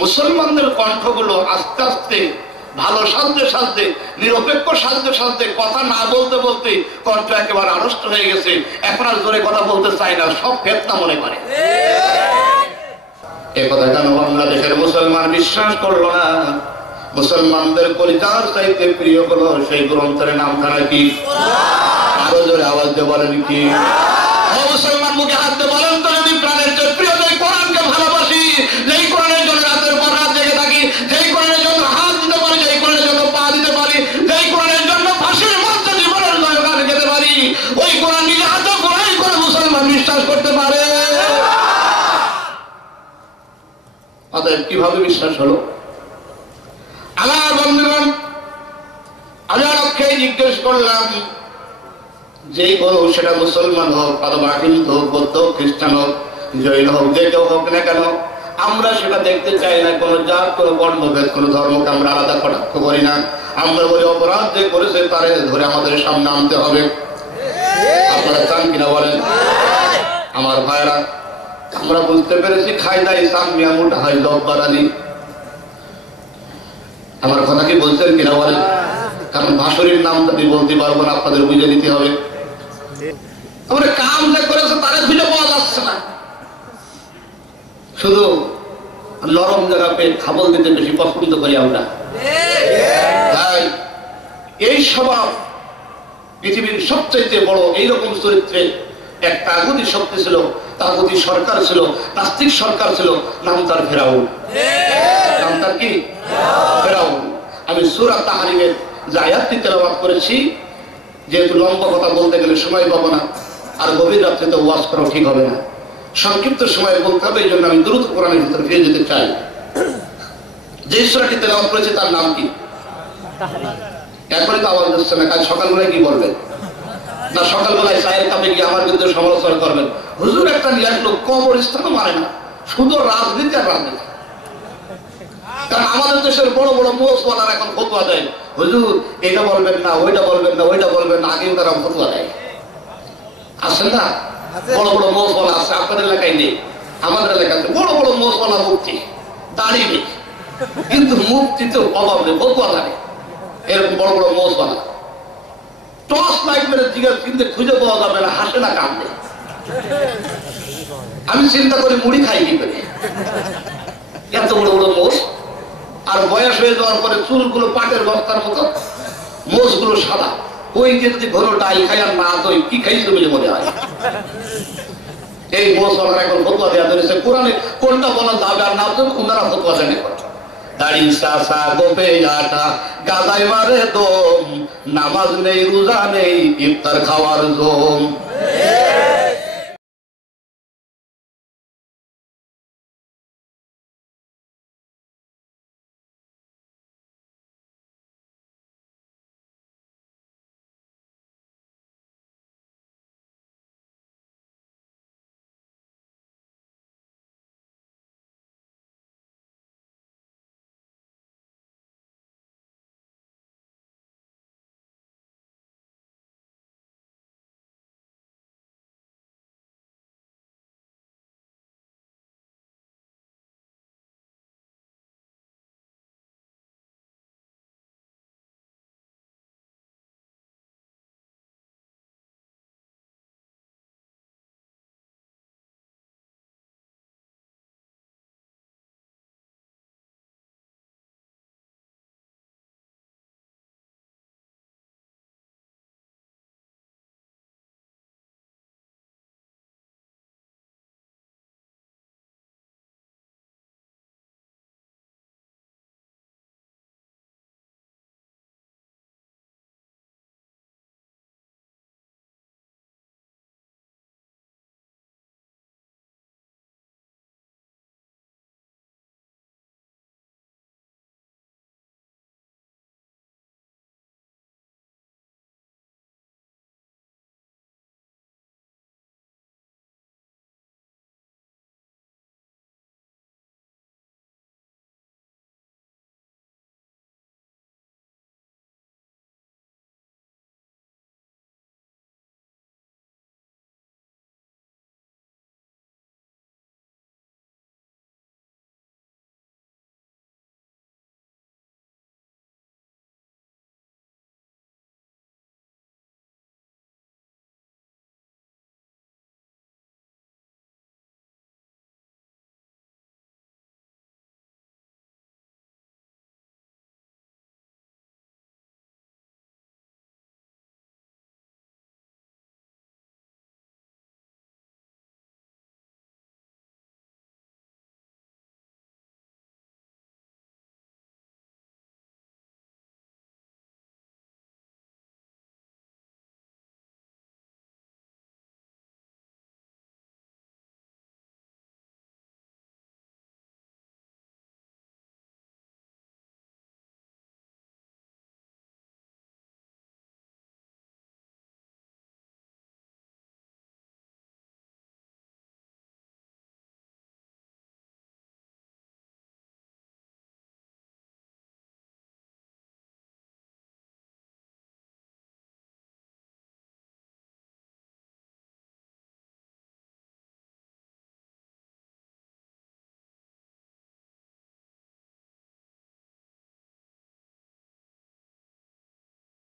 মুসলমানদের কণ্ঠগুলো আস্তে আস্তে ভালো সাজতে সাজতে, নিরপেক্ষ সাজতে সাজতে, কথা না বলতে বলতে কণ্ঠ একেবারে আড়ষ্ট হয়ে গেছে। এখন আর জোরে কথা বলতে চাই না, সব ফেতনা মনে করে। এ কথা কেন বাংলাদেশের মুসলমান বিশ্বাস করলো না? মুসলমানদের পরিচার চাইতে প্রিয় হলো সেই গ্রন্থের নাম খানা কি? আরো জোরে আওয়াজ দিয়ে বলেন কি? মুসলমান মুখে হাত দিয়ে বলেন তো, যদি প্রাণের চেয়ে প্রিয় যেই কোরআনকে ভালোবাসি, যেই কোরআনের জন্য রাতের পর রাত জেগে থাকি, যেই কোরআনের জন্য হাত দিতে পারি, যেই কোরআনের জন্য পা দিতে পারি, যেই কোরআনের জন্য ফাঁসির মঞ্চে জীবনের জয়গান গেতে পারি, ওই কোরআন নিজে হাতে কোরআন করে মুসলমান বিশ্বাস করতে পারে। অতএব কিভাবে বিশ্বাস হলো? আমার বন্ধুগণ, আমি আরক্ষে জিজ্ঞেস করলাম, যেই করো সেটা মুসলমান হোক, অথবা হিন্দু হোক, বৌদ্ধ, খ্রিস্টান হোক, জৈন হোক, যে কেউ হোক না কেন, আমরা সেটা দেখতে চাই না। কোনো জাত, কোনো বর্ণভেদ, কোনো ধর্মকে আমরা আলাদা কটাক্ষ করি না। আমরা বলি অপরাধ যে করেছে তারে ধরে আমাদের সামনে আনতে হবে। আপনারা চান কিনা বলেন? আমার ভাইরা, আমরা বুঝতে পেরেছি খায়দা ইসলাম মিয়া মোটা হয় জব্বার আলী। আমার কথা কি বলছেন কিনা বলেন? কারণ ভাসুরির নাম তো বলতে পারবো না, আপনাদের বুঝে দিতে হবে। আমরা কাম যে করেছে তারা খুঁজে পাওয়া যাচ্ছে না। শুধু নরম জায়গা পেয়ে খাবল দিতে বেশি পছন্দ করি আমরা। তাই এই স্বভাব পৃথিবীর সবচাইতে বড় এইরকম চরিত্রে এক তাগুতি শক্তি ছিল, তাগুতি সরকার ছিল, নাস্তিক সরকার ছিল, নাম তার ফেরাউন। নাম তার কি? ফেরাউন। আমি সূরা তাহরিমের যে আয়াতটি তেলাওয়াত করেছি, যেহেতু লম্বা কথা বলতে গেলে সময় পাবো না, আর গভীর রাত্রিতে ওয়াজ করা ঠিক হবে না, সংক্ষিপ্ত সময়ে বলতে হবে, এই জন্য আমি দ্রুত কোরআনের ভিতরে ফিরে যেতে চাই। যে সূরাটি তেলাওয়াত করেছি তার নাম কি? এরপরে তো আওয়াজ দিচ্ছে না। কাল সকালবেলায় কি বলবেন? না সকালবেলায় চায়ের কাপে গিয়ে আমার বিরুদ্ধে সমালোচনা করবেন। হুজুর একটা নিয়ে আসলো, কবরস্থানও মানে না, শুধু রাজনীতি আর রাজনীতি। কারণ আমাদের দেশের বড় বড় মোসওয়ালারা এখন ফতোয়া দেয়, হুজুর এটা বলবেন না, ওইটা বলবেন না, ওইটা বলবেন না। আগেও তারা ফতোয়া দেয়, আসেন না? বড় বড় মোসওয়ালা আছে, আপনাদের এলাকায় নেই, আমাদের এলাকায় বড় বড় মোসওয়ালা, মুফতি, দাড়ি নেই, কিন্তু মুফতি তো অভাব নেই, ফতোয়া থাকে। এরকম বড় বড় মোসওয়ালা টর্চ লাইট মেরে জিজ্ঞাসা কিন্তু খুঁজে পাওয়া যাবে না, হাসে না, কান্দে। আমি চিন্তা করি মুড়ি খাই কি করে, এত বড় বড় মোষ। আর বয়স হয়ে যাওয়ার পরে চুলগুলো পাটের বস্তার মতো, মোষগুলো সাদা। ওই যে যদি ঘন ডাল খাই আর না দই, কি খাইছো বলে মনে হয়। এই মোষ ওনারা এখন ফতোয়া দেওয়া ধরেছে, কোরআনে কোনটা বলা যাবে আর না যাবে ওনারা ফতোয়া জানে। দাড়ি চাষা গোপে আটা গাদাই মারে দম, নামাজ নেই রোজা নেই ইফতার খাওয়ার জম।